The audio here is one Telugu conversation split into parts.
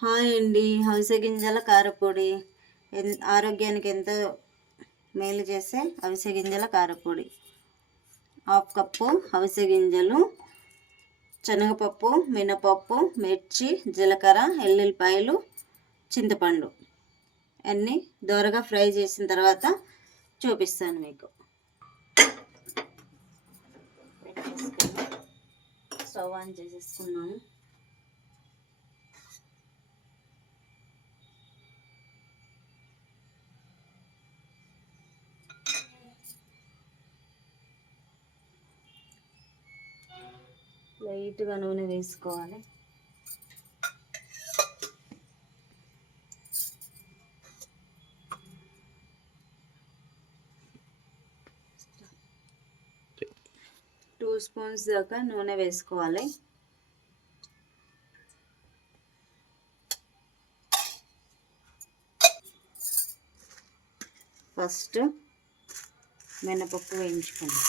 హాయ్ అండి. అవిసె గింజల కారపొడి ఆరోగ్యానికి ఎంతో మేలు చేసే అవిసె గింజల కారపొడి. హాఫ్ కప్పు అవిసె గింజలు, శనగపప్పు, మినపప్పు, మిర్చి, జీలకర్ర, ఎల్లుల్లిపాయలు, చింతపండు అన్నీ దోరగా ఫ్రై చేసిన తర్వాత చూపిస్తాను మీకు. స్టవ్ ఆన్ చేసేసుకున్నాను. లైట్గా నూనె వేసుకోవాలి. టూ స్పూన్స్ దాకా నూనె వేసుకోవాలి. ఫస్ట్ మినపప్పు వేయించుకోండి.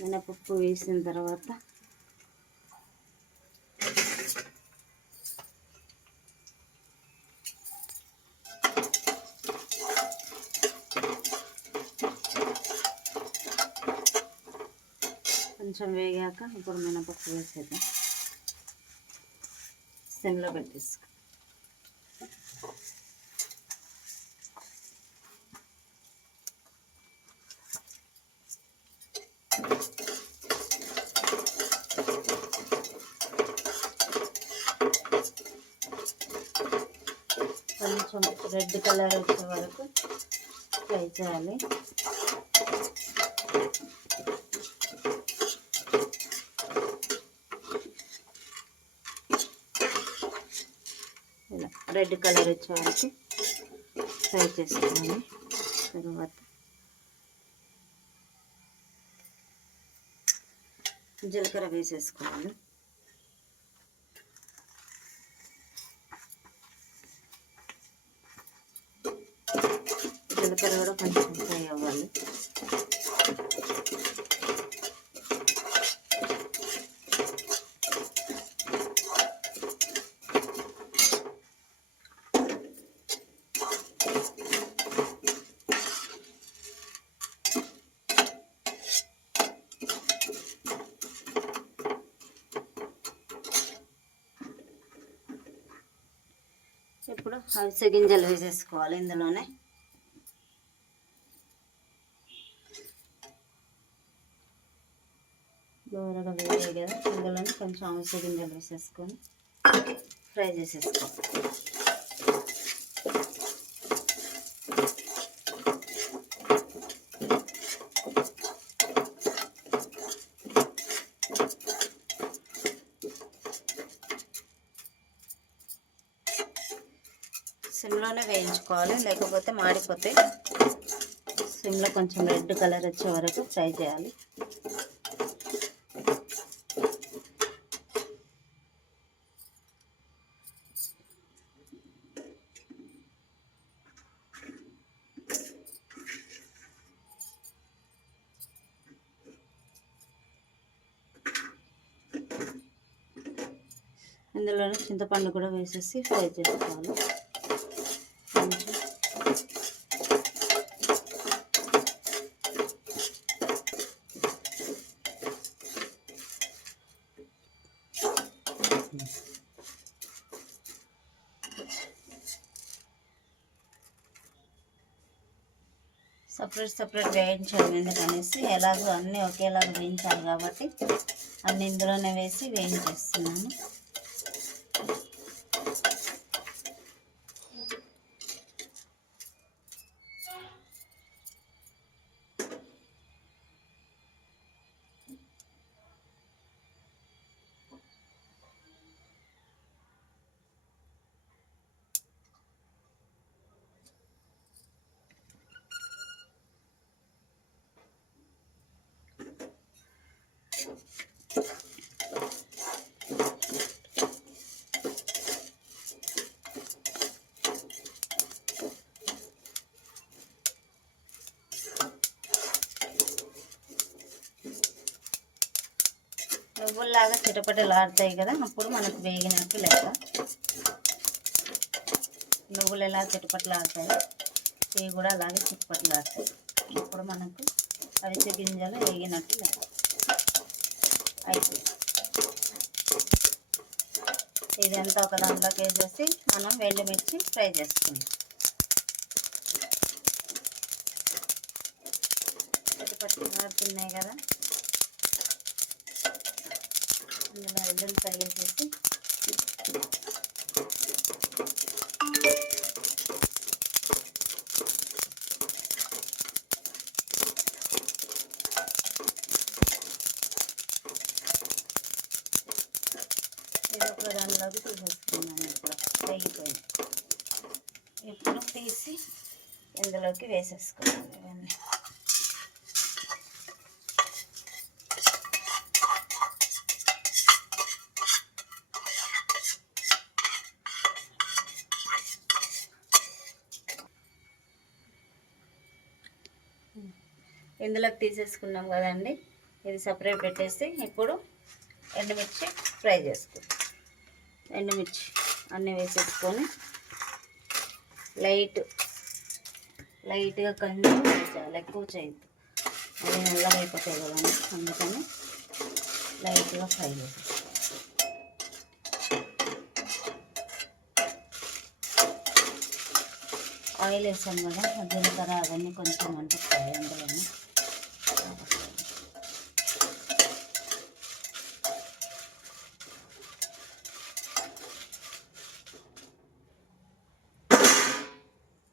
మినపప్పు వేసిన తర్వాత కొంచెం వేగాక ఇప్పుడు మినపప్పు వేసేద్దాం. సిమ్లో పెట్టేసుకో. కొంచెం రెడ్ కలర్ వచ్చే వరకు ఫ్రై చేయాలి. ఇలా రెడ్ కలర్ వచ్చే వరకు ఫ్రై చేసుకోవాలి. తర్వాత జీలకర్ర వేసేసుకోవాలి. జీలకర్ర కూడా కొంచెం ఫ్రై అవ్వాలి. ఇప్పుడు అవిసె గింజలు వేసేసుకోవాలి. ఇందులోనే దూరగా వేయాలి కదా, ఇందులోనే కొంచెం అవిసె గింజలు వేసేసుకొని ఫ్రై చేసేసుకోవాలి. సిమ్లోనే వేయించుకోవాలి, లేకపోతే మాడిపోతే. సిమ్లో కొంచెం రెడ్ కలర్ వచ్చే వరకు ఫ్రై చేయాలి. ఇందులోనే చింతపండు కూడా వేసేసి ఫ్రై చేసుకోవాలి. సపరేట్ వేయించాలి. ఎందుకనేసి ఎలాగో అన్నీ ఒకేలాగా వేయించాలి కాబట్టి అన్నీ ఇందులోనే వేసి వేయించేస్తున్నాను. నువ్వుల్లాగా చిటపటలాడతాయి కదా, అప్పుడు మనకు వేగినట్టు లెక్క. నువ్వులు ఎలా చిటపటలాడతాయి, ఇవి కూడా అలాగే చిటపటలాడతాయి. ఇప్పుడు మనకు అవిసె గింజలు వేగినట్టు లెక్క. అయితే ఇదంతా ఒక దాంట్లోకి వేసేసి మనం ఎండుమిర్చి ఫ్రై చేసుకుందాం. చిటపటలాడుతున్నాయి కదా, ఇందులో ఎల్లుల్లిపాయ వేసేసి ఇది ఒక దానిలోకి తీసేసుకున్నాను. ఇప్పుడు వేగిపోయింది. ఇప్పుడు తీసి ఇందులోకి వేసేసుకున్నాను ఇవన్నీ. ఇందులోకి తీసేసుకున్నాం కదండి, ఇది సపరేట్ పెట్టేసి ఇప్పుడు ఎండుమిర్చి ఫ్రై చేసుకుంటాం. ఎండుమిర్చి అన్నీ వేసేసుకొని లైట్గా కొంచెం చాలా ఎక్కువ చేయొద్దు, అది నల్లగా అయిపోతాయి కదండి, అందుకని లైట్గా ఫ్రై చేసేస్తాం. ఆయిల్ వేసాం కదా, జీలకర్ర అవన్నీ కొంచెం అంటుతాయి అందులోనే.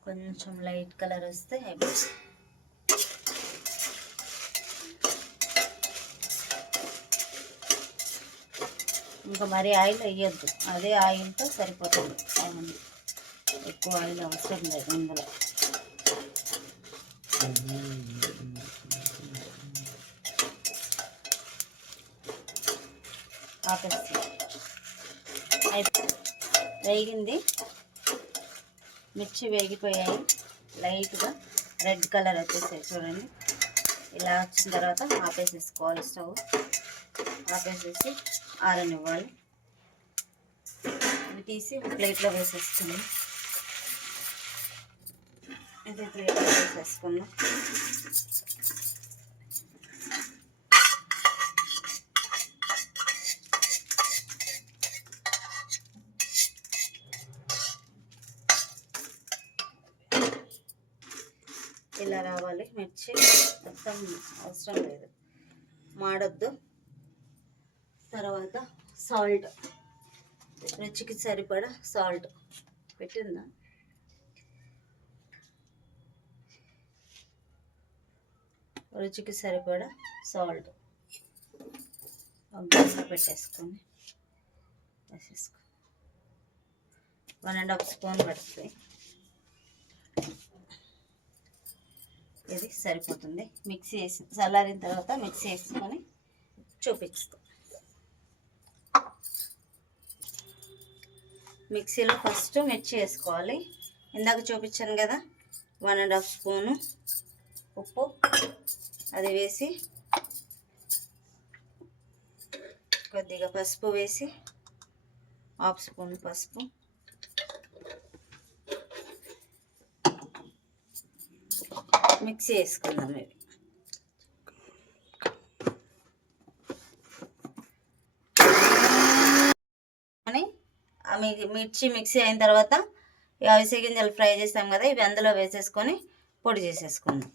కొంచెం లైట్ కలర్ వస్తే అయిపోతుంది. ఇంకా మరి ఆయిల్ వేయొద్దు, అదే ఆయిల్తో సరిపోతుంది. అవన్నీ ఎక్కువ ఆయిల్ అవసరం లేదు ఇందులో. ఆపేసి వేగింది, మిర్చి వేగిపోయాయి, లైట్గా రెడ్ కలర్ వచ్చేసాయి చూడండి. ఇలా వచ్చిన తర్వాత ఆపేసేసుకోవాలి, స్టవ్ ఆపేసేసి ఆరనివ్వాలి. ఇవి తీసి ప్లేట్లో వేసేసుకున్నాం. ఇది ప్లేట్లో వేసేసుకున్నాం. ఇలా రావాలి మిర్చి, మొత్తం అవసరం లేదు, మాడొద్దు. తర్వాత సాల్ట్, రుచికి సరిపడా సాల్ట్ పెట్టిందా, రుచికి సరిపడా సాల్ట్ పెట్టేసుకొని వేసేసుకో. 1.5 స్పూన్ పడుతుంది, ఇది సరిపోతుంది. మిక్సీ వేసి చల్లారిన తర్వాత మిక్సీ వేసుకొని చూపిస్తాం. మిక్సీలో ఫస్ట్ మిర్చి వేసుకోవాలి. ఇందాక చూపించాను కదా, 1.5 స్పూను ఉప్పు, అది వేసి కొద్దిగా పసుపు వేసి 1/2 స్పూన్ పసుపు, మిక్సీ వేసుకుందాం. ఇవి మిర్చి మిక్సీ అయిన తర్వాత అవిసె గింజలు ఫ్రై చేస్తాం కదా, ఇవి అందులో వేసేసుకొని పొడి చేసేసుకుందాం.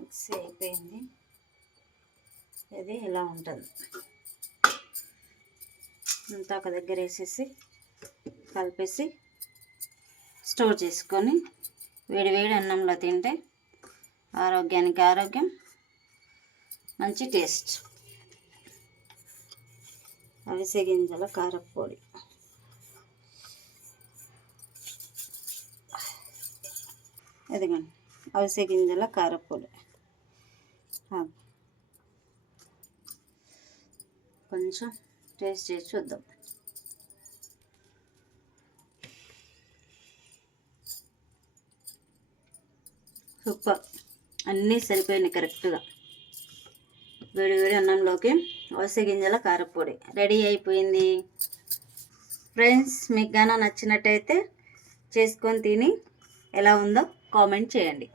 మిక్సీ అయిపోయింది, ఇది ఇలా ఉంటుంది. అంతా ఒక దగ్గర వేసేసి కలిపేసి స్టోర్ చేసుకొని వేడి వేడి అన్నంలో తింటే ఆరోగ్యానికి ఆరోగ్యం, మంచి టేస్ట్. అవిసె గింజల కారపొడి. ఎదగండి, అవిసె గింజల కారపొడి. కొంచెం టేస్ట్ చేసి చూద్దాం. సూపర్, అన్నీ సరిపోయినాయి కరెక్ట్గా. వేడి వేడి అన్నంలోకి అవిసె గింజల కారపొడి రెడీ అయిపోయింది. ఫ్రెండ్స్, మీకు గాన నచ్చినట్టయితే చేసుకొని తిని ఎలా ఉందో కామెంట్ చేయండి.